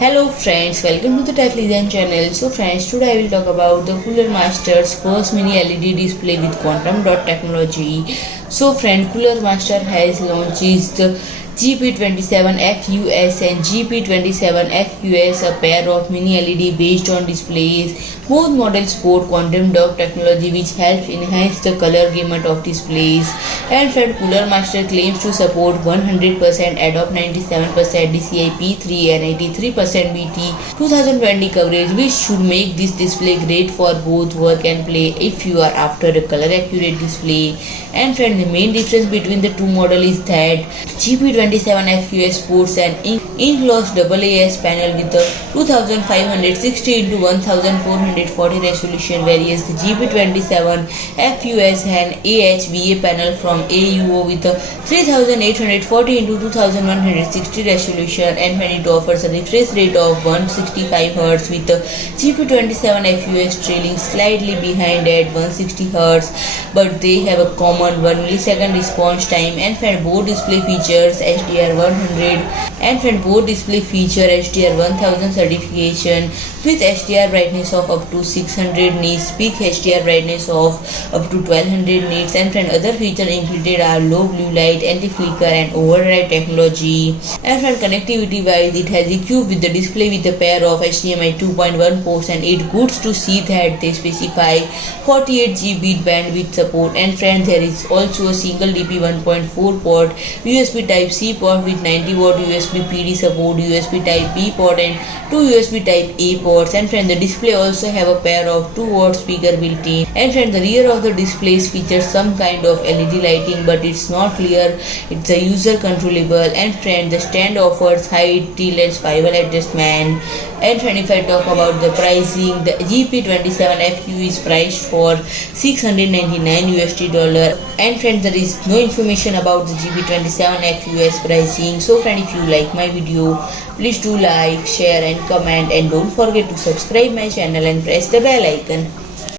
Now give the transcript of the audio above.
Hello friends, welcome to the Tech Design channel. So friends, today I will talk about the Cooler Master's first mini LED display with quantum dot technology. So friend, Cooler Master has launched the GP27FUS and GP27FUS, a pair of mini LED based on displays. Both models support quantum dot technology, which helps enhance the color gamut of displays. And friend, Cooler Master claims to support 100% ADOP, 97% DCI P3 and 83% BT 2020 coverage, which should make this display great for both work and play if you are after a color accurate display. And friend, the main difference between the two models is that GP27FUS sports an ink-gloss AAS panel with a 2560 x 1440 resolution, whereas the GP27FUS an AHVA panel from AUO with a 3840 x 2160 resolution, and when it offers a refresh rate of 165 Hz, with the GP27FUS trailing slightly behind at 160 Hz, but they have a common 1 millisecond response time. And when both display features HDR100 and when both display feature HDR1000 certification with HDR brightness of up to 600 nits, peak HDR brightness of up to 1200 nits, and when other features included are low blue light, anti-flicker and override technology. And when connectivity wise, it has equipped with the display with a pair of HDMI 2.1 ports, and it good to see that they specify 48GB bandwidth support. And friends, there is also a single DP 1.4 port, USB Type-C port with 90W USB PD support, USB Type-B port and 2 USB Type-A ports. And friend, the display also have a pair of 2-watt speaker built in. And friend, the rear of the displays features some kind of LED lighting, but it's not clear it's a user controllable. And friend, the stand offers height, tilt and swivel adjustment. And friend, if I talk about the pricing, the GP27FU is priced for $699. And friend, there is no information about the GP27FUS pricing. So friend, if you like my video, please do like, share and comment, and don't forget to subscribe my channel and press the bell icon.